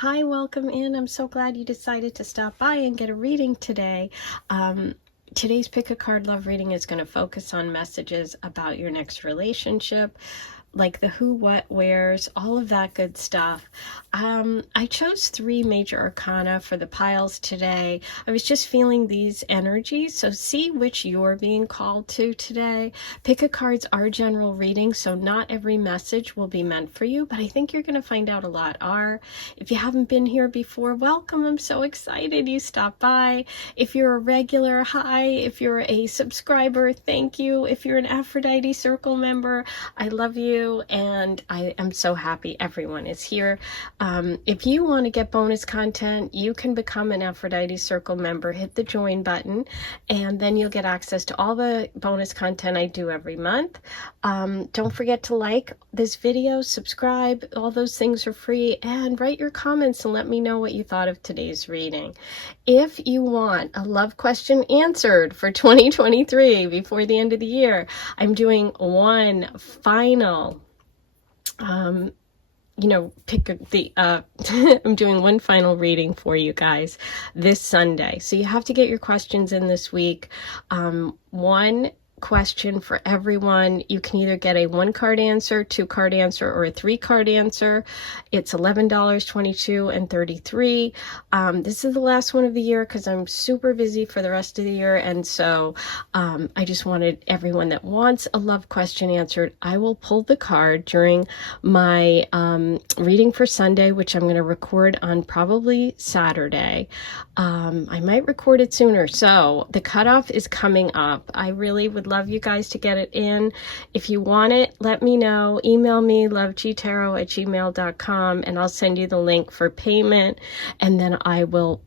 Hi, welcome in. I'm so glad you decided to stop by and get a reading today. Today's Pick a Card Love reading is going to focus on messages about your next relationship, like the who, what, wheres, all of that good stuff. I chose 3 major arcana for the piles today. I was just feeling these energies, so see which you're being called to today. Pick a cards are general reading, so not every message will be meant for you, but I think you're going to find out a lot are. If you haven't been here before, welcome. I'm so excited you stopped by. If you're a regular, hi. If you're a subscriber, thank you. If you're an Aphrodite Circle member, I love you. And I am so happy everyone is here. If you want to get bonus content, you can become an Aphrodite Circle member. Hit the join button, and then you'll get access to all the bonus content I do every month. Don't forget to like this video, subscribe, all those things are free, and write your comments and let me know what you thought of today's reading. If you want a love question answered for 2023 before the end of the year, I'm doing one final I'm doing one final reading for you guys this Sunday. So you have to get your questions in this week. One question for everyone. You can either get a 1-card answer, 2-card answer, or a 3-card answer. It's $11.22 and $33. This is the last one of the year because I'm super busy for the rest of the year, and so I just wanted everyone that wants a love question answered. I will pull the card during my reading for Sunday, which I'm going to record on probably Saturday. I might record it sooner, so the cutoff is coming up. I really would love you guys to get it in. If you want it, let me know. Email me, lovegoddesstarot@gmail.com, and I'll send you the link for payment, and then I will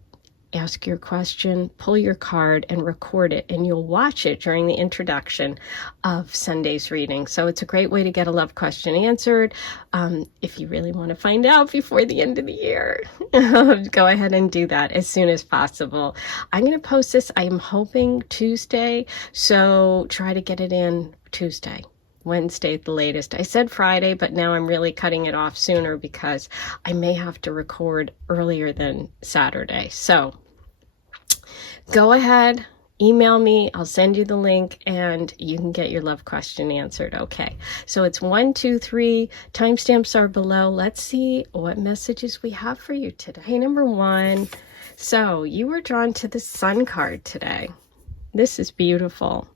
ask your question, pull your card, and record it, and you'll watch it during the introduction of Sunday's reading. So it's a great way to get a love question answered. If you really want to find out before the end of the year, go ahead and do that as soon as possible. I'm going to post this, I'm hoping Tuesday, so try to get it in Tuesday. Wednesday at the latest. I said Friday, but now I'm really cutting it off sooner because I may have to record earlier than Saturday. So go ahead, email me, I'll send you the link, and you can get your love question answered. Okay, so it's 1, 2, 3. Timestamps are below. Let's see what messages we have for you today. Number 1. So you were drawn to the Sun card today. This is beautiful.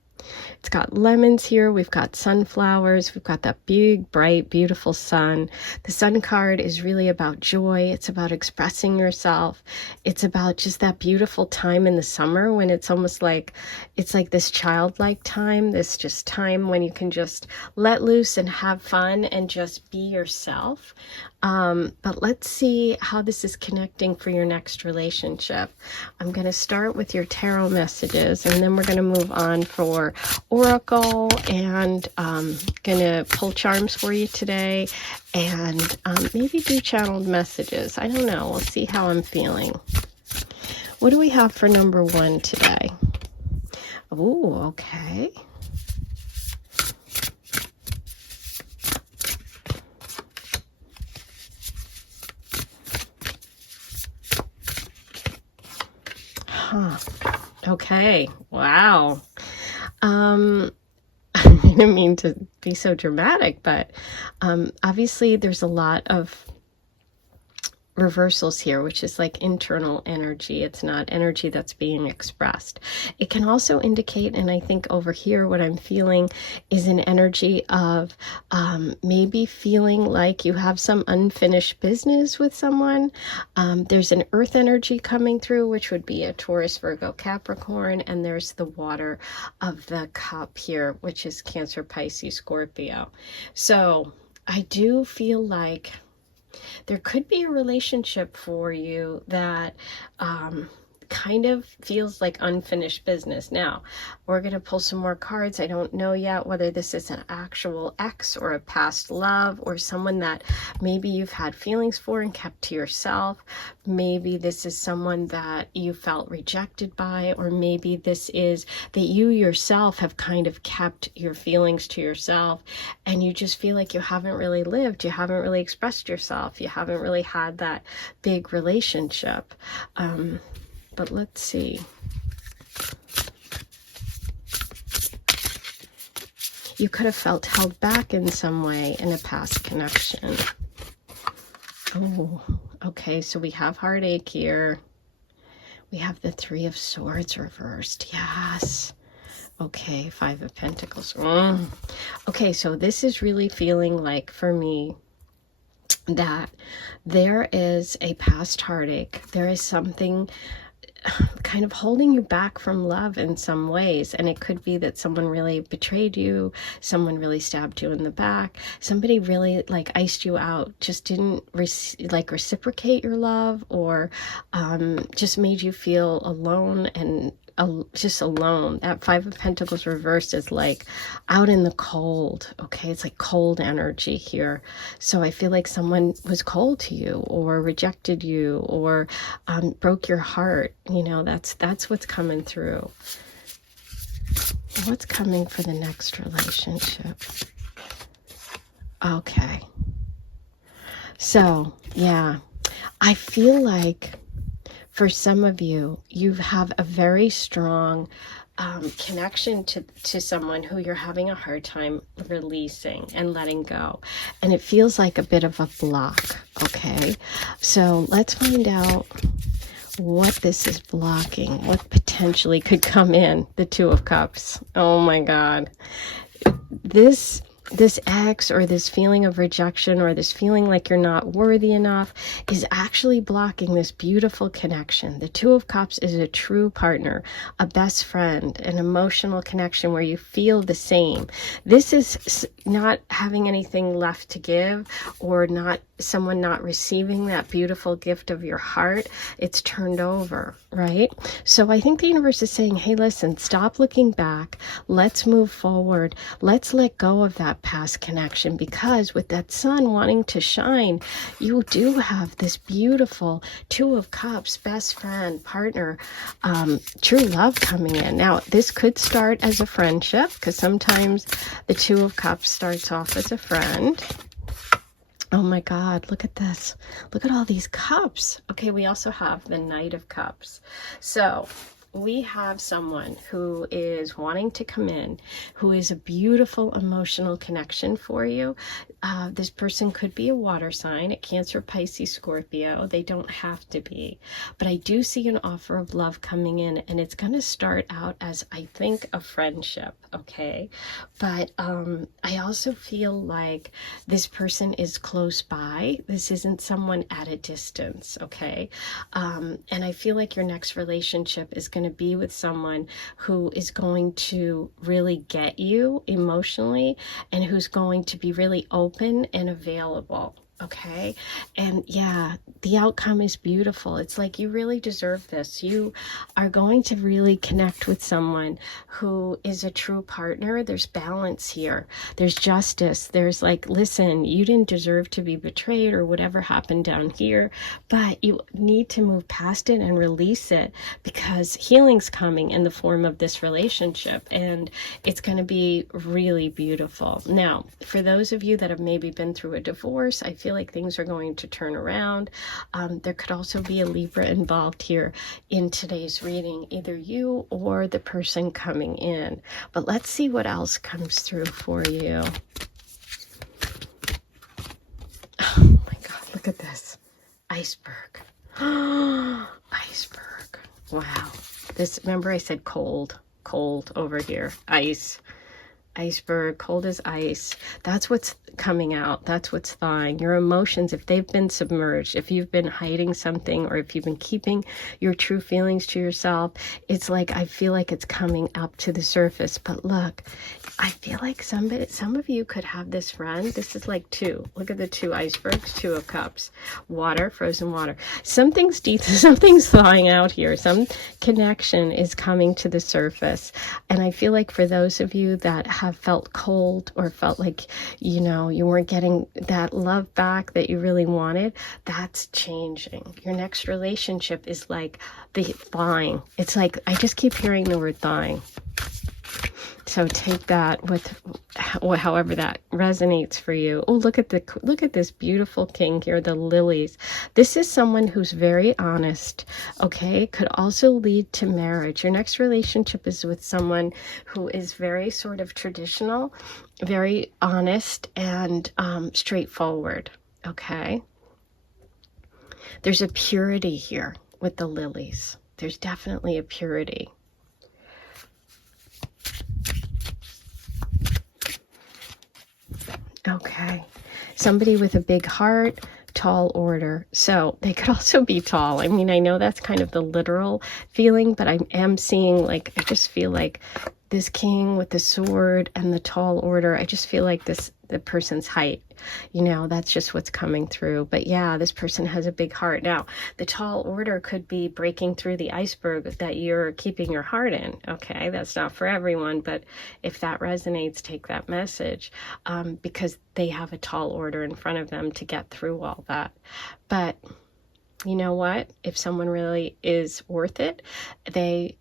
It's got lemons here, we've got sunflowers, we've got that big, bright, beautiful sun. The Sun card is really about joy. It's about expressing yourself. It's about just that beautiful time in the summer when it's almost like, it's like this childlike time, this just time when you can just let loose and have fun and just be yourself. But let's see how this is connecting for your next relationship. I'm going to start with your tarot messages, and then we're going to move on for oracle, and going to pull charms for you today, and maybe do channeled messages. I don't know. We'll see how I'm feeling. What do we have for number 1 today? Oh, okay. Huh. Okay. Wow. I didn't mean to be so dramatic, but obviously there's a lot of reversals here, which is like internal energy. It's not energy that's being expressed. It can also indicate, and I think over here what I'm feeling is an energy of maybe feeling like you have some unfinished business with someone. There's an earth energy coming through, which would be a Taurus, Virgo, Capricorn, and there's the water of the cup here, which is Cancer, Pisces, Scorpio. So I do feel like there could be a relationship for you that kind of feels like unfinished business. Now, we're going to pull some more cards. I don't know yet whether this is an actual ex or a past love or someone that maybe you've had feelings for and kept to yourself. Maybe this is someone that you felt rejected by, or maybe this is that you yourself have kind of kept your feelings to yourself and you just feel like you haven't really lived, you haven't really expressed yourself, you haven't really had that big relationship. But let's see. You could have felt held back in some way in a past connection. Oh, okay, so we have heartache here. We have the Three of Swords reversed. Yes. Okay, Five of Pentacles. Okay, so this is really feeling like, for me, that there is a past heartache. There is something kind of holding you back from love in some ways. And it could be that someone really betrayed you, someone really stabbed you in the back, somebody really like iced you out, just didn't reciprocate your love, or just made you feel alone and just alone. That Five of Pentacles reversed is like out in the cold. Okay, it's like cold energy here. So I feel like someone was cold to you, or rejected you, or broke your heart. You know, that's what's coming through. What's coming for the next relationship? Okay, so yeah, I feel like for some of you, you have a very strong connection to someone who you're having a hard time releasing and letting go. And it feels like a bit of a block, okay? So let's find out what this is blocking, what potentially could come in. The Two of Cups. Oh my God. This ex, or this feeling of rejection, or this feeling like you're not worthy enough, is actually blocking this beautiful connection. The Two of Cups is a true partner, a best friend, an emotional connection where you feel the same. This is not having anything left to give, or not someone not receiving that beautiful gift of your heart. It's turned over, right? So I think the universe is saying, hey, listen, stop looking back. Let's move forward. Let's let go of that past connection, because with that sun wanting to shine, you do have this beautiful Two of Cups, best friend, partner, true love coming in. Now, this could start as a friendship, because sometimes the Two of Cups starts off as a friend. Oh my God, look at this. Look at all these cups. Okay, we also have the Knight of Cups. So we have someone who is wanting to come in, who is a beautiful emotional connection for you. This person could be a water sign, a Cancer, Pisces, Scorpio. They don't have to be. But I do see an offer of love coming in, and it's going to start out as, I think, a friendship, okay? But I also feel like this person is close by. This isn't someone at a distance, okay? And I feel like your next relationship is going to be with someone who is going to really get you emotionally, and who's going to be really open and available. Okay. And yeah, the outcome is beautiful. It's like you really deserve this. You are going to really connect with someone who is a true partner. There's balance here. There's justice. There's like, listen, you didn't deserve to be betrayed or whatever happened down here, but you need to move past it and release it, because healing's coming in the form of this relationship, and it's going to be really beautiful. Now, for those of you that have maybe been through a divorce, I feel like things are going to turn around. There could also be a Libra involved here in today's reading, either you or the person coming in. But let's see what else comes through for you. Oh my God, look at this. Iceberg. Iceberg. Wow. This, remember I said cold over here. Ice. iceberg, cold as ice. That's what's coming out. That's what's thawing. Your emotions, if they've been submerged, if you've been hiding something, or if you've been keeping your true feelings to yourself, it's like, I feel like it's coming up to the surface. But look, I feel like some of you could have this friend. This is like two. Look at the two icebergs, 2 of cups, water, frozen water. Something's deep, something's thawing out here. Some connection is coming to the surface. And I feel like for those of you that have felt cold, or felt like, you know, you weren't getting that love back that you really wanted, that's changing. Your next relationship is like the thawing. It's like, I just keep hearing the word thawing. So take that with however that resonates for you. Oh, look at this beautiful king here, the lilies. This is someone who's very honest, okay? Could also lead to marriage. Your next relationship is with someone who is very sort of traditional, very honest, and straightforward, okay? There's a purity here with the lilies. There's definitely a purity. Okay, somebody with a big heart, tall order. So they could also be tall. I mean, I know that's kind of the literal feeling, but I am seeing, like, I just feel like this king with the sword and the tall order, I just feel like the person's height, you know, that's just what's coming through. But yeah, this person has a big heart. Now, the tall order could be breaking through the iceberg that you're keeping your heart in. Okay, that's not for everyone, but if that resonates, take that message, because they have a tall order in front of them to get through all that. But you know what? If someone really is worth it, they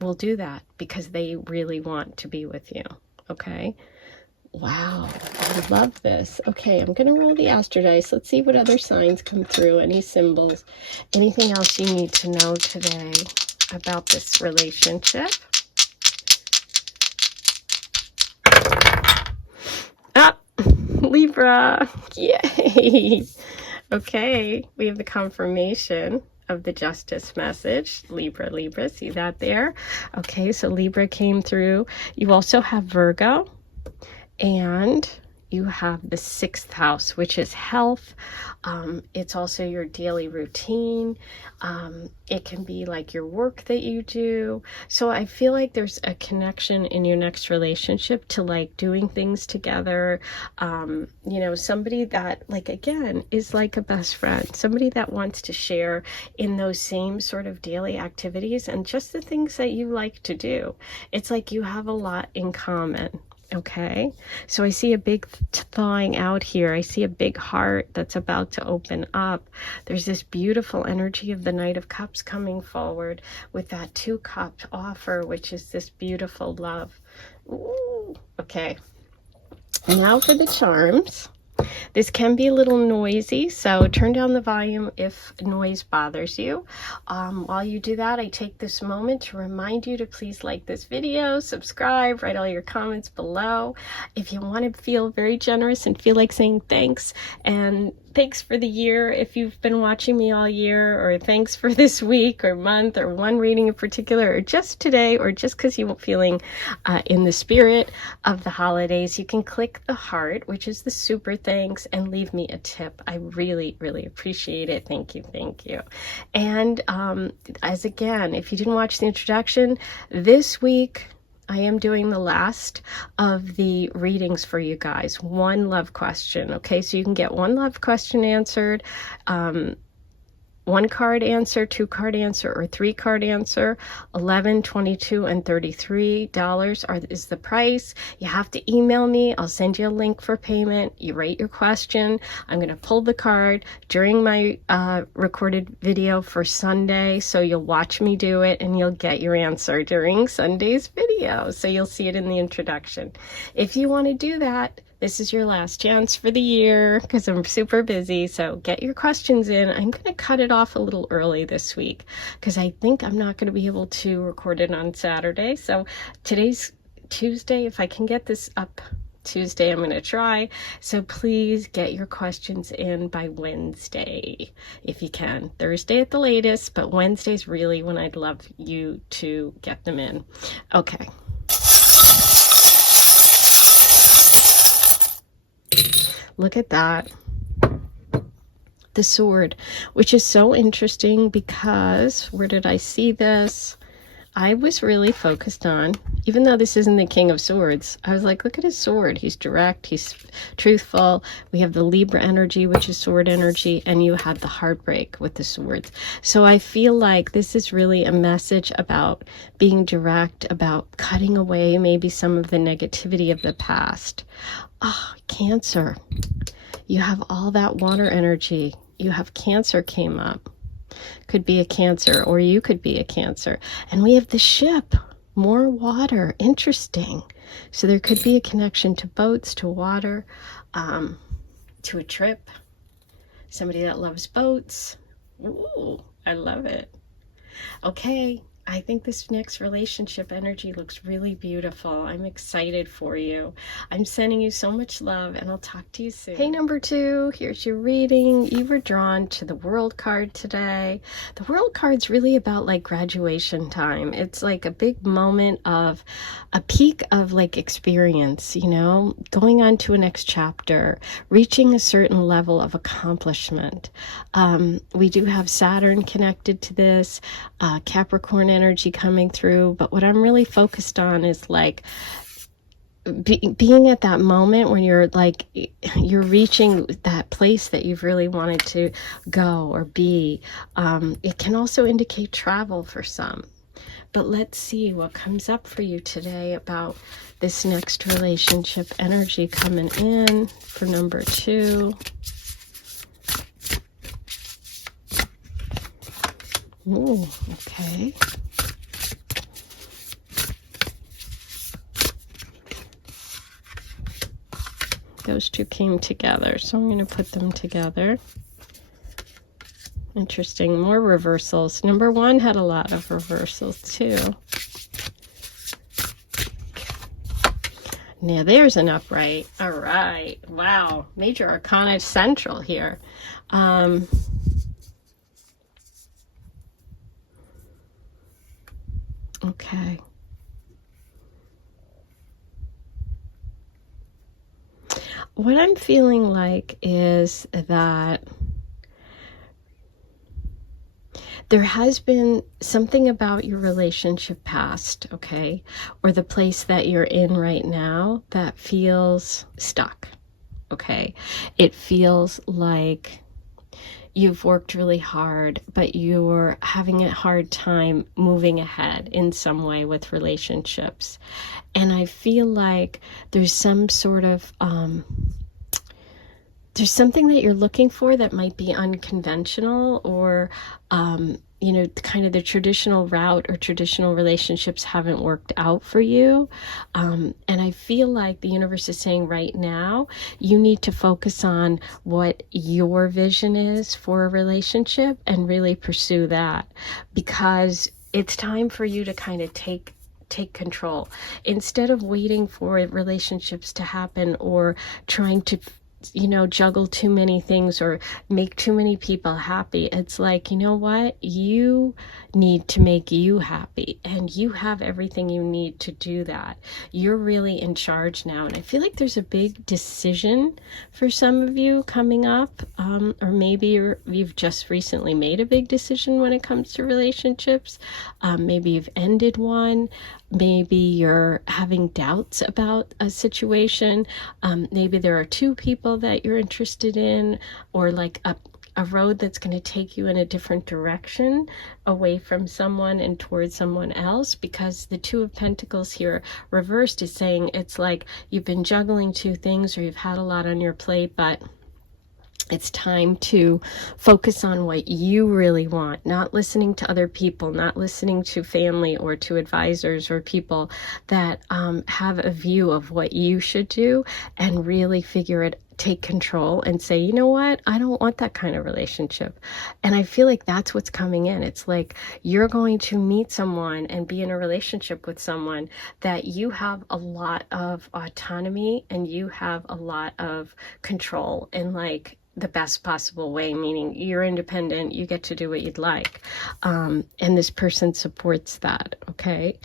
will do that because they really want to be with you. Okay. Wow, I love this. Okay, I'm going to roll the astro dice. Let's see what other signs come through, any symbols, anything else you need to know today about this relationship. Ah, Libra, yay. Okay, we have the confirmation of the justice message. Libra, see that there? Okay, so Libra came through. You also have Virgo. And you have the 6th house, which is health. It's also your daily routine. It can be like your work that you do. So I feel like there's a connection in your next relationship to like doing things together. You know, somebody that, like, again, is like a best friend, somebody that wants to share in those same sort of daily activities and just the things that you like to do. It's like you have a lot in common. Okay, so I see a big thawing out here. I see a big heart that's about to open up. There's this beautiful energy of the Knight of Cups coming forward with that 2-cup offer, which is this beautiful love. Ooh, okay, now for the charms. This can be a little noisy, so turn down the volume if noise bothers you. While you do that, I take this moment to remind you to please like this video, subscribe, write all your comments below. If you want to feel very generous and feel like saying thanks, and thanks for the year if you've been watching me all year, or thanks for this week or month or one reading in particular, or just today, or just because you're feeling in the spirit of the holidays, you can click the heart, which is the super thanks, and leave me a tip. I really, really appreciate it. Thank you. Thank you. And as again, if you didn't watch the introduction, this week I am doing the last of the readings for you guys. 1 love question. Okay, so you can get 1 love question answered, 1 card answer, 2 card answer, or 3 card answer. $11, $22, and $33 is the price. You have to email me. I'll send you a link for payment. You write your question. I'm going to pull the card during my recorded video for Sunday, so you'll watch me do it and you'll get your answer during Sunday's video. So you'll see it in the introduction. If you want to do that, this is your last chance for the year because I'm super busy. So get your questions in. I'm going to cut it off a little early this week because I think I'm not going to be able to record it on Saturday. So today's Tuesday. If I can get this up Tuesday, I'm going to try. So please get your questions in by Wednesday if you can. Thursday at the latest, but Wednesday's really when I'd love you to get them in. Okay. Look at that. The sword, which is so interesting because where did I see this? I was really focused on, even though this isn't the King of Swords, I was like, look at his sword. He's direct, he's truthful. We have the Libra energy, which is sword energy, and you had the heartbreak with the swords. So I feel like this is really a message about being direct, about cutting away maybe some of the negativity of the past. Ah, Cancer. You have all that water energy. You have Cancer came up. Could be a Cancer, or you could be a Cancer. And we have the ship, more water. Interesting. So there could be a connection to boats, to water, to a trip. Somebody that loves boats. Ooh, I love it. Okay, I think this next relationship energy looks really beautiful. I'm excited for you. I'm sending you so much love, and I'll talk to you soon. Hey, number 2, here's your reading. You were drawn to the World card today. The World card's really about like graduation time. It's like a big moment of a peak of like experience, you know, going on to a next chapter, reaching a certain level of accomplishment. We do have Saturn connected to this, Capricorn energy coming through, but what I'm really focused on is like being at that moment when you're like you're reaching that place that you've really wanted to go or be. It can also indicate travel for some, but let's see what comes up for you today about this next relationship energy coming in for number 2. Ooh, okay. Those two came together, so I'm going to put them together. Interesting. More reversals. Number 1 had a lot of reversals too. Now there's an upright. All right. Wow. Major Arcana Central here. Okay. What I'm feeling like is that there has been something about your relationship past, okay, or the place that you're in right now that feels stuck, okay? It feels like you've worked really hard, but you're having a hard time moving ahead in some way with relationships. And I feel like there's some sort of, there's something that you're looking for that might be unconventional, or, you know, kind of the traditional route or traditional relationships haven't worked out for you. And I feel like the universe is saying right now, you need to focus on what your vision is for a relationship and really pursue that, because it's time for you to kind of take control instead of waiting for relationships to happen or trying to, you know, juggle too many things or make too many people happy. It's like, you know what? You need to make you happy, and you have everything you need to do that. You're really in charge now. And I feel like there's a big decision for some of you coming up, or maybe you've just recently made a big decision when it comes to relationships. Maybe you've ended one. Maybe you're having doubts about a situation. Maybe there are 2 people that you're interested in, or like a road that's going to take you in a different direction, away from someone and towards someone else, because the 2 of Pentacles here reversed is saying it's like you've been juggling 2 things, or you've had a lot on your plate, but it's time to focus on what you really want, not listening to other people, not listening to family or to advisors or people that have a view of what you should do, and really take control and say, you know what, I don't want that kind of relationship. And I feel like that's what's coming in. It's like you're going to meet someone and be in a relationship with someone that you have a lot of autonomy and you have a lot of control, and like the best possible way, meaning you're independent, you get to do what you'd like. And this person supports that, okay?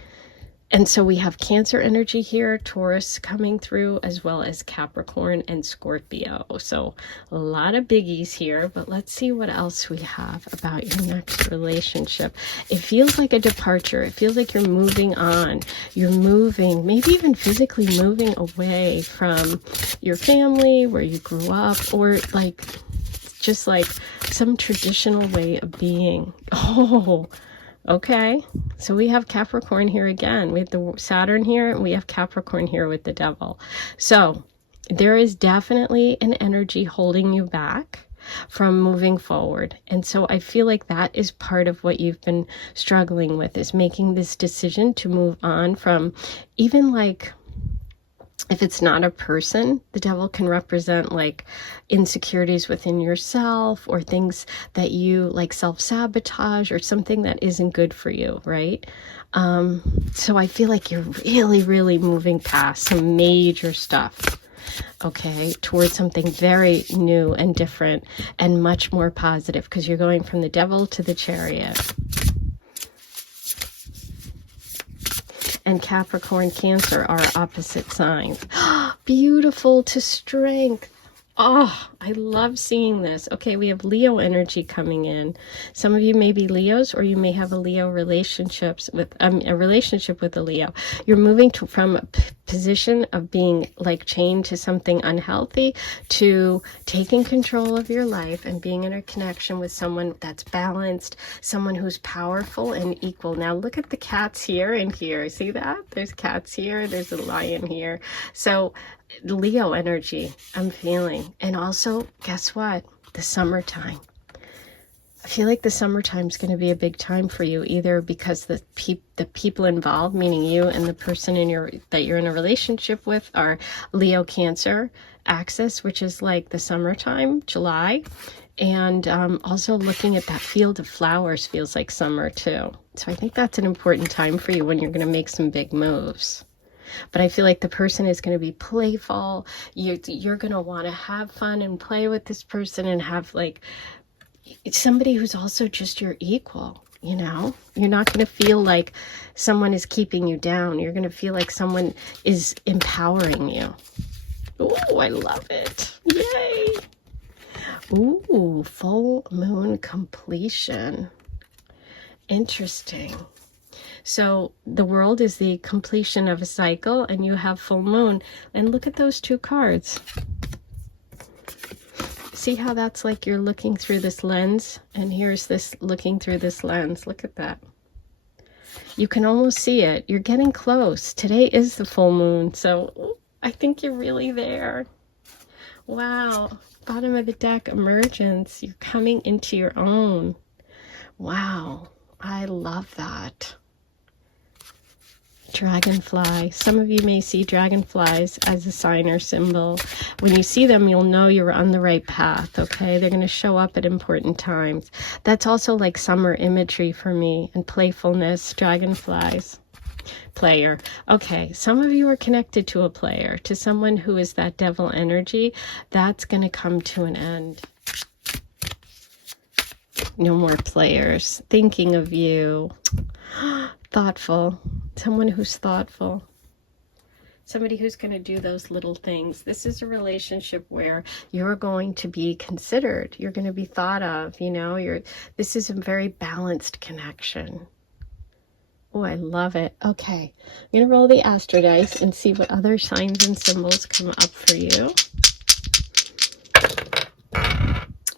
And so we have Cancer energy here, Taurus coming through, as well as Capricorn and Scorpio. So a lot of biggies here, but let's see what else we have about your next relationship. It feels like a departure. It feels like you're moving on. You're moving, maybe even physically moving away from your family, where you grew up, or like just like some traditional way of being. Oh, okay, so we have Capricorn here again. We have the Saturn here, and we have Capricorn here with the Devil. So there is definitely an energy holding you back from moving forward. And so I feel like that is part of what you've been struggling with, is making this decision to move on from, even like, if it's not a person, the Devil can represent like insecurities within yourself, or things that you like self-sabotage, or something that isn't good for you, right? So I feel like you're really, really moving past some major stuff, okay, towards something very new and different and much more positive, because you're going from the Devil to the Chariot. And Capricorn, Cancer are opposite signs. Beautiful to Strength. Oh, I love seeing this. Okay, we have Leo energy coming in. Some of you may be Leos, or you may have a Leo relationships with a relationship with a Leo. You're moving from a position of being like chained to something unhealthy, to taking control of your life and being in a connection with someone that's balanced, someone who's powerful and equal. Now look at the cats here and here. See that? There's cats here. There's a lion here. So Leo energy I'm feeling. And also, guess what? The summertime. I feel like the summertime is going to be a big time for you, either because the people involved, meaning you and the person that you're in a relationship with, are Leo Cancer axis, which is like the summertime, July. And also looking at that field of flowers feels like summer too. So I think that's an important time for you when you're going to make some big moves. But I feel like the person is going to be playful. You're going to want to have fun and play with this person, and have like, it's somebody who's also just your equal, you know? You're not going to feel like someone is keeping you down. You're going to feel like someone is empowering you. Ooh, I love it. Yay. Ooh, full moon completion. Interesting. So the world is the completion of a cycle, and you have full moon. And look at those two cards. See how that's like you're looking through this lens, and here's this looking through this lens. Look at that. You can almost see it. You're getting close. Today is the full moon, so I think you're really there. Wow. Bottom of the deck, emergence. You're coming into your own. Wow. I love that. Dragonfly. Some of you may see dragonflies as a sign or symbol. When you see them, you'll know you're on the right path, okay? They're going to show up at important times. That's also like summer imagery for me, and playfulness, dragonflies. Player. Okay, some of you are connected to a player, to someone who is that Devil energy. That's going to come to an end. No more players. Thinking of you. Thoughtful. Someone who's thoughtful. Somebody who's going to do those little things. This is a relationship where you're going to be considered. You're going to be thought of, you know. This is a very balanced connection. Oh, I love it. Okay. I'm going to roll the Astro dice and see what other signs and symbols come up for you.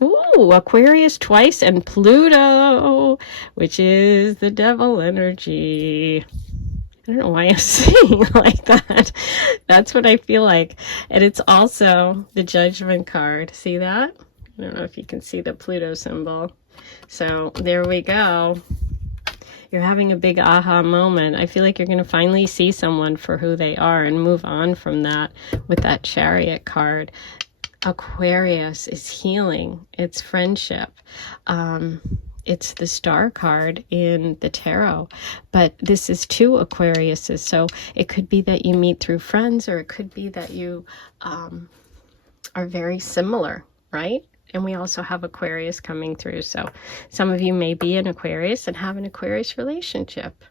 Ooh, Aquarius twice, and Pluto, which is the Devil energy. I don't know why I'm saying like that. That's what I feel like. And it's also the Judgment card. See that? I don't know if you can see the Pluto symbol. So there we go. You're having a big aha moment. I feel like you're going to finally see someone for who they are and move on from that with that Chariot card. Aquarius is healing. It's friendship. It's the Star card in the tarot, but this is two Aquariuses. So it could be that you meet through friends, or it could be that you are very similar, right? And we also have Aquarius coming through. So some of you may be an Aquarius and have an Aquarius relationship.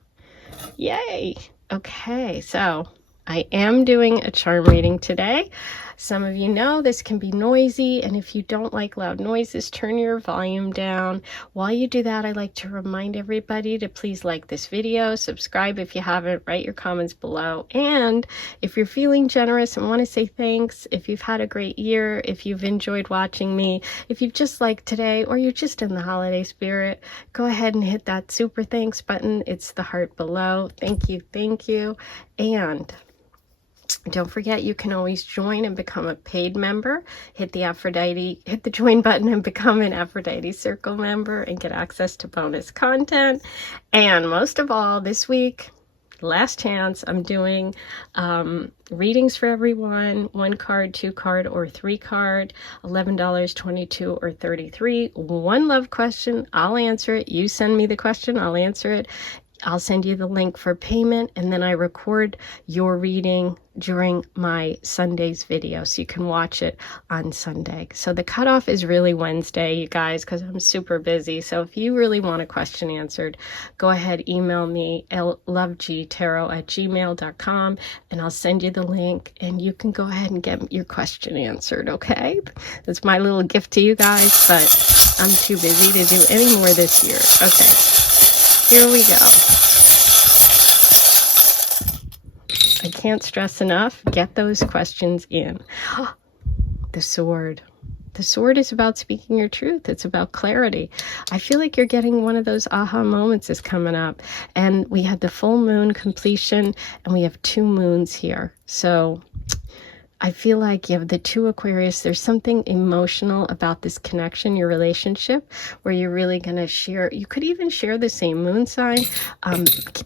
Yay! Okay, so I am doing a charm reading today. Some of you know this can be noisy, and if you don't like loud noises, turn your volume down. While you do that, I like to remind everybody to please like this video, subscribe if you haven't, write your comments below, and if you're feeling generous and want to say thanks, if you've had a great year, if you've enjoyed watching me, if you've just liked today, or you're just in the holiday spirit, go ahead and hit that super thanks button. It's the heart below. Thank you, thank you. And don't forget, you can always join and become a paid member. Hit the join button and become an Aphrodite Circle member and get access to bonus content. And most of all, this week, last chance, I'm doing readings for everyone. 1 card, 2 card, or 3 card. $11, $22, or $33. One love question, I'll answer it. You send me the question, I'll answer it. I'll send you the link for payment, and then I record your reading during my Sunday's video, so you can watch it on Sunday. So the cutoff is really Wednesday, you guys, because I'm super busy. So if you really want a question answered, go ahead, email me, lovegoddesstarot@gmail.com, and I'll send you the link, and you can go ahead and get your question answered, okay? That's my little gift to you guys, but I'm too busy to do any more this year. Okay. Here we go. I can't stress enough, get those questions in. The sword. The sword is about speaking your truth. It's about clarity. I feel like you're getting one of those aha moments is coming up. And we had the full moon completion, and we have 2 moons here. So I feel like you have the 2 Aquarius. There's something emotional about this connection, your relationship, where you're really going to share. You could even share the same moon sign,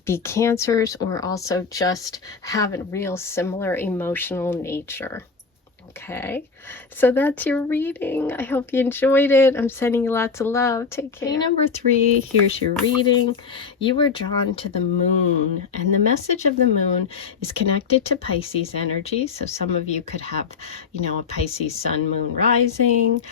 be Cancers, or also just have a real similar emotional nature. Okay, so that's your reading. I hope you enjoyed it. I'm sending you lots of love. Take care. Okay, number 3, here's your reading. You were drawn to the moon, and the message of the moon is connected to Pisces energy. So some of you could have, a Pisces sun, moon rising.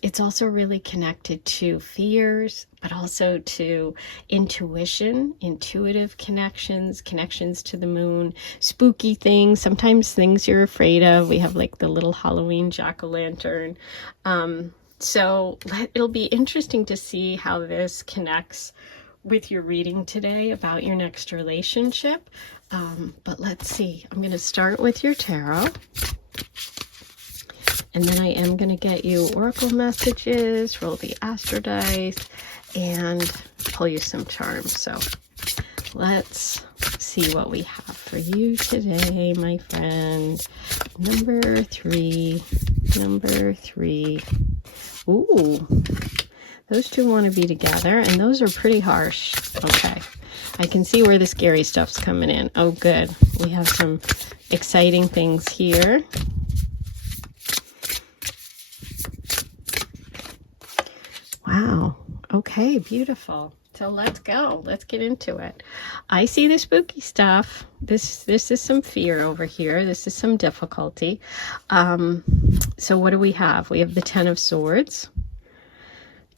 It's also really connected to fears, but also to intuition, intuitive connections to the moon, spooky things, sometimes things you're afraid of. We have like the little Halloween jack-o'-lantern. So it'll be interesting to see how this connects with your reading today about your next relationship. But let's see. I'm going to start with your tarot. And then I am going to get you oracle messages, roll the astro dice, and pull you some charms. So let's see what we have for you today, my friend. Number 3. Ooh, those 2 want to be together, and those are pretty harsh. Okay, I can see where the scary stuff's coming in. Oh, good. We have some exciting things here. Wow. Okay, beautiful. So let's go. Let's get into it. I see the spooky stuff. This is some fear over here. This is some difficulty. So what do we have? We have the 10 of Swords.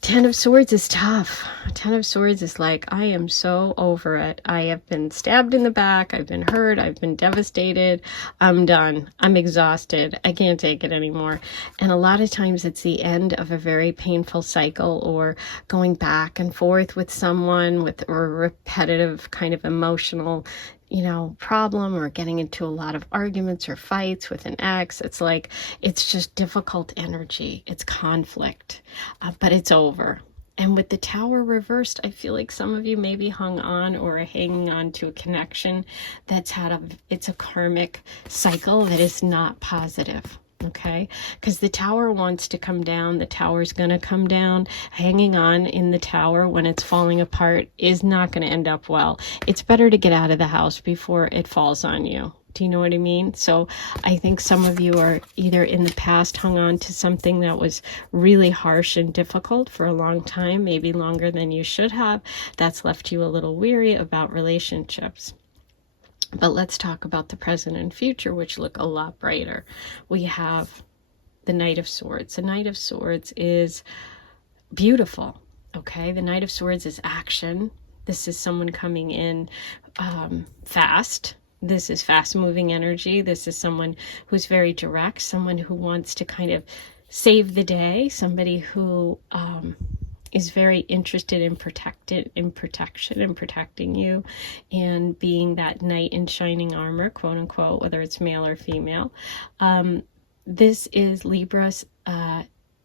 10 of Swords is tough. 10 of Swords is like, I am so over it. I have been stabbed in the back. I've been hurt. I've been devastated. I'm done. I'm exhausted. I can't take it anymore. And a lot of times it's the end of a very painful cycle, or going back and forth with someone or a repetitive kind of emotional problem, or getting into a lot of arguments or fights with an ex. It's like, it's just difficult energy. It's conflict, but it's over. And with the Tower reversed, I feel like some of you maybe hung on or are hanging on to a connection that's it's a karmic cycle that is not positive. Okay, because the Tower wants to come down. The Tower's going to come down. Hanging on in the Tower when it's falling apart is not going to end up well. It's better to get out of the house before it falls on you. Do you know what I mean? So I think some of you are either in the past hung on to something that was really harsh and difficult for a long time, maybe longer than you should have. That's left you a little weary about relationships. But let's talk about the present and future, which look a lot brighter. We have the Knight of Swords. The Knight of Swords is beautiful, okay? The Knight of Swords is action. This is someone coming in fast. This is fast moving energy. This is someone who's very direct, someone who wants to kind of save the day, somebody who is very interested in protection and protecting you and being that knight in shining armor, quote unquote, whether it's male or female. This is Libra's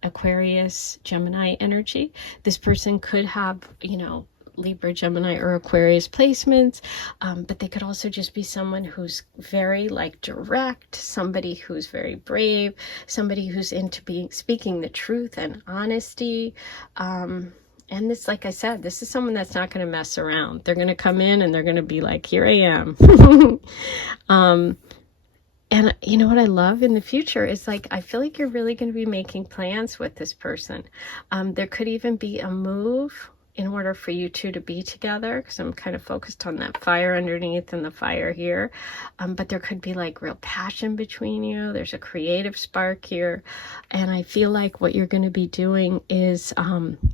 Aquarius, Gemini energy. This person could have, you know, Libra, Gemini, or Aquarius placements, but they could also just be someone who's very like direct, somebody who's very brave, somebody who's into speaking the truth and honesty. And this, like I said, this is someone that's not going to mess around. They're going to come in and they're going to be like, here I am. And you know what I love in the future is, like, I feel like you're really going to be making plans with this person. There could even be a move in order for you two to be together, because I'm kind of focused on that fire underneath and the fire here. But there could be like real passion between you. There's a creative spark here. And I feel like what you're going to be doing is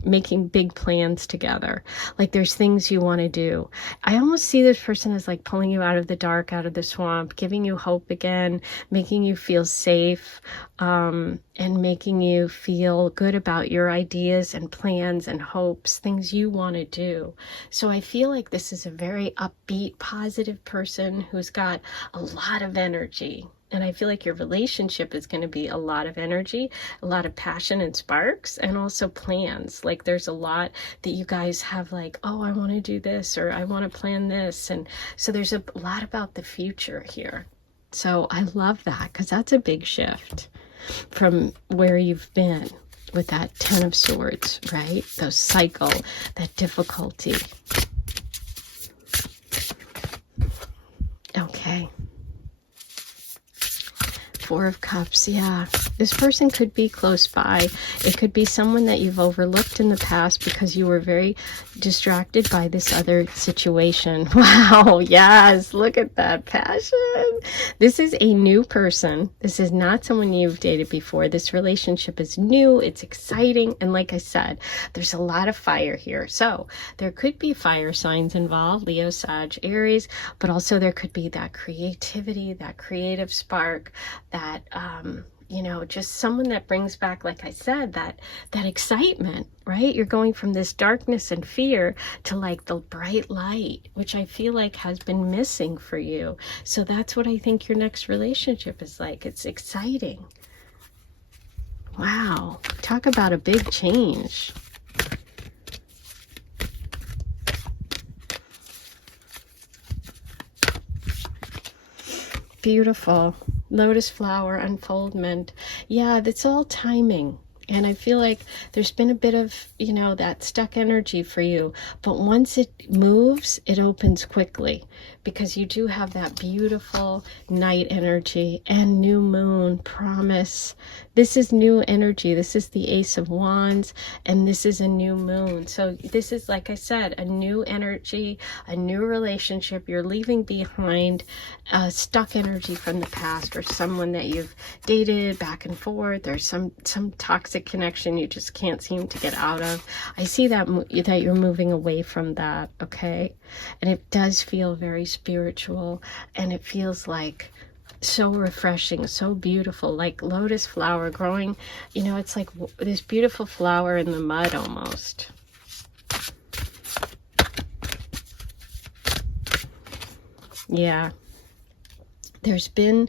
making big plans together. Like there's things you want to do. I almost see this person as like pulling you out of the dark, out of the swamp, giving you hope again, making you feel safe, and making you feel good about your ideas and plans and hopes, things you want to do. So I feel like this is a very upbeat, positive person who's got a lot of energy. And I feel like your relationship is going to be a lot of energy, a lot of passion and sparks, and also plans. Like there's a lot that you guys have, like, oh, I want to do this, or I want to plan this. And so there's a lot about the future here. So I love that, because that's a big shift from where you've been with that 10 of Swords, right? Those cycle, that difficulty. Okay. 4 of Cups, yeah. This person could be close by. It could be someone that you've overlooked in the past because you were very distracted by this other situation. Wow, yes, look at that passion. This is a new person. This is not someone you've dated before. This relationship is new, it's exciting, and like I said, there's a lot of fire here. So there could be fire signs involved, Leo, Sag, Aries, but also there could be that creativity, that creative spark, that you know, just someone that brings back, like I said, that excitement, right? You're going from this darkness and fear to like the bright light, which I feel like has been missing for you. So that's what I think your next relationship is like. It's exciting. Wow, talk about a big change. Beautiful. Lotus flower, unfoldment. Yeah, that's all timing. And I feel like there's been a bit of, you know, that stuck energy for you. But once it moves, it opens quickly, because you do have that beautiful night energy and new moon promise. This is new energy. This is the Ace of Wands, and this is a new moon. So this is, like I said, a new energy, a new relationship. You're leaving behind stuck energy from the past, or someone that you've dated back and forth, or some toxic connection you just can't seem to get out of. I see that you're moving away from that, okay? And it does feel very spiritual, and it feels like so refreshing, so beautiful, like lotus flower growing, you know, it's like this beautiful flower in the mud almost. Yeah, there's been,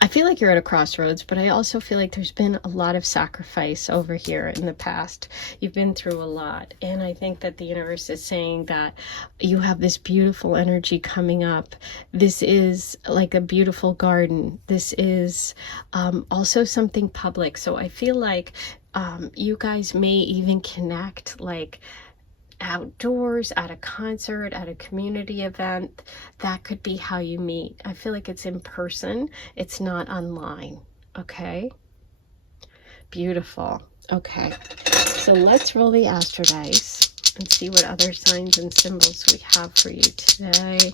I feel like you're at a crossroads, but I also feel like there's been a lot of sacrifice over here in the past. You've been through a lot. And I think that the universe is saying that you have this beautiful energy coming up. This is like a beautiful garden. This is also something public. So I feel like you guys may even connect, like outdoors, at a concert, at a community event. That could be how you meet. I feel like it's in person, it's not online. Okay, beautiful. Okay, so let's roll the astro dice and see what other signs and symbols we have for you today,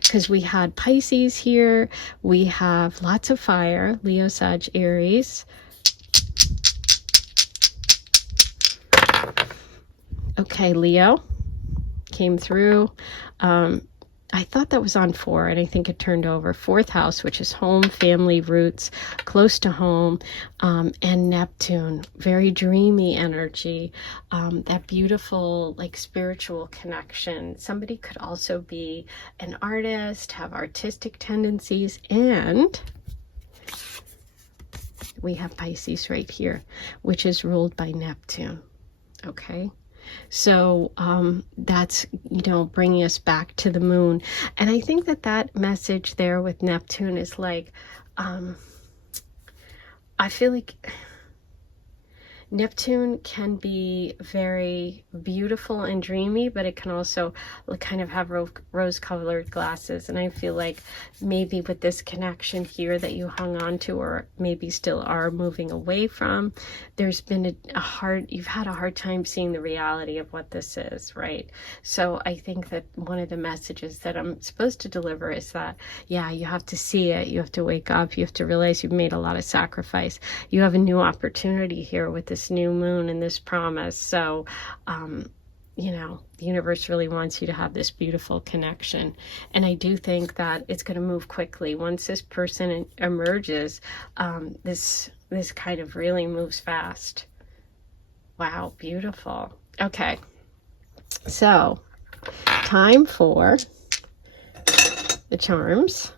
because we had Pisces here, we have lots of fire, Leo, Sag, Aries. Okay, Leo came through. I thought that was on 4, and I think it turned over. 4th house, which is home, family, roots, close to home, and Neptune, very dreamy energy, that beautiful, like, spiritual connection. Somebody could also be an artist, have artistic tendencies, and we have Pisces right here, which is ruled by Neptune. Okay. So that's, bringing us back to the moon. And I think that message there with Neptune is like, I feel like Neptune can be very beautiful and dreamy, but it can also kind of have rose-colored glasses. And I feel like maybe with this connection here that you hung on to, or maybe still are moving away from, there's been you've had a hard time seeing the reality of what this is, right? So I think that one of the messages that I'm supposed to deliver is that, yeah, you have to see it. You have to wake up. You have to realize you've made a lot of sacrifice. You have a new opportunity here with this new moon and this promise. So, the universe really wants you to have this beautiful connection. And I do think that it's going to move quickly. Once this person emerges, this kind of really moves fast. Wow, beautiful. Okay, so time for the charms.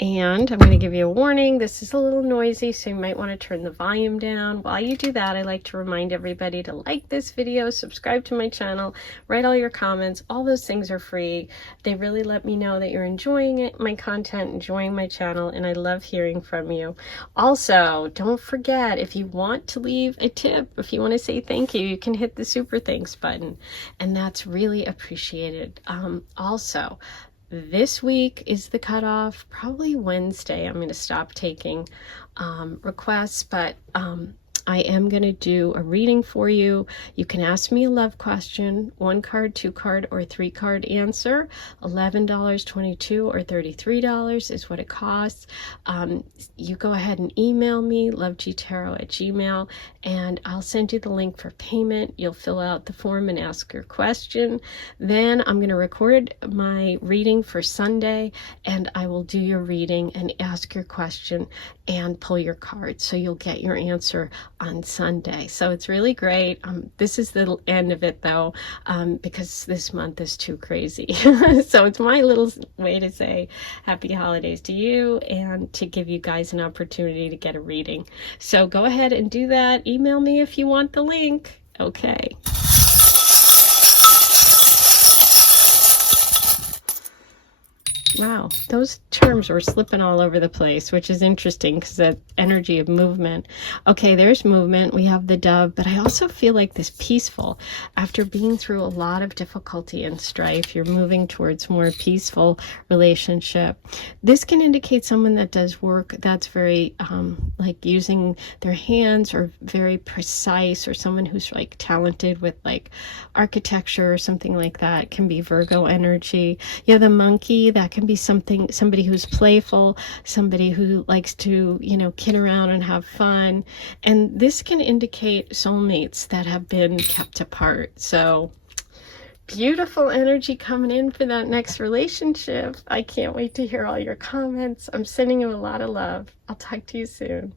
And I'm going to give you a warning. This is a little noisy, so you might want to turn the volume down. While you do that, I like to remind everybody to like this video, subscribe to my channel, write all your comments. All those things are free. They really let me know that you're enjoying it, my content, enjoying my channel, and I love hearing from you. Also, don't forget, if you want to leave a tip, if you want to say thank you, you can hit the super thanks button, and that's really appreciated. Also, this week is the cutoff. Probably Wednesday I'm going to stop taking requests, but I am going to do a reading for you. You can ask me a love question, 1 card, 2 card, or 3 card answer. $11, $22, or $33 is what it costs. You go ahead and email me, lovegtarot@gmail.com, and I'll send you the link for payment. You'll fill out the form and ask your question. Then I'm going to record my reading for Sunday, and I will do your reading and ask your question and pull your card. So you'll get your answer on Sunday. So it's really great. This is the end of it though, because this month is too crazy. So it's my little way to say happy holidays to you and to give you guys an opportunity to get a reading. So go ahead and do that. Email me if you want the link. Okay. Wow, those terms were slipping all over the place, which is interesting because that energy of movement. Okay, there's movement. We have the dove, but I also feel like this peaceful. After being through a lot of difficulty and strife, you're moving towards more peaceful relationship. This can indicate someone that does work that's very like using their hands, or very precise, or someone who's like talented with like architecture or something like that. It can be Virgo energy. Yeah, the monkey, that can be somebody who's playful, somebody who likes to, kid around and have fun. And this can indicate soulmates that have been kept apart. So beautiful energy coming in for that next relationship. I can't wait to hear all your comments. I'm sending you a lot of love. I'll talk to you soon.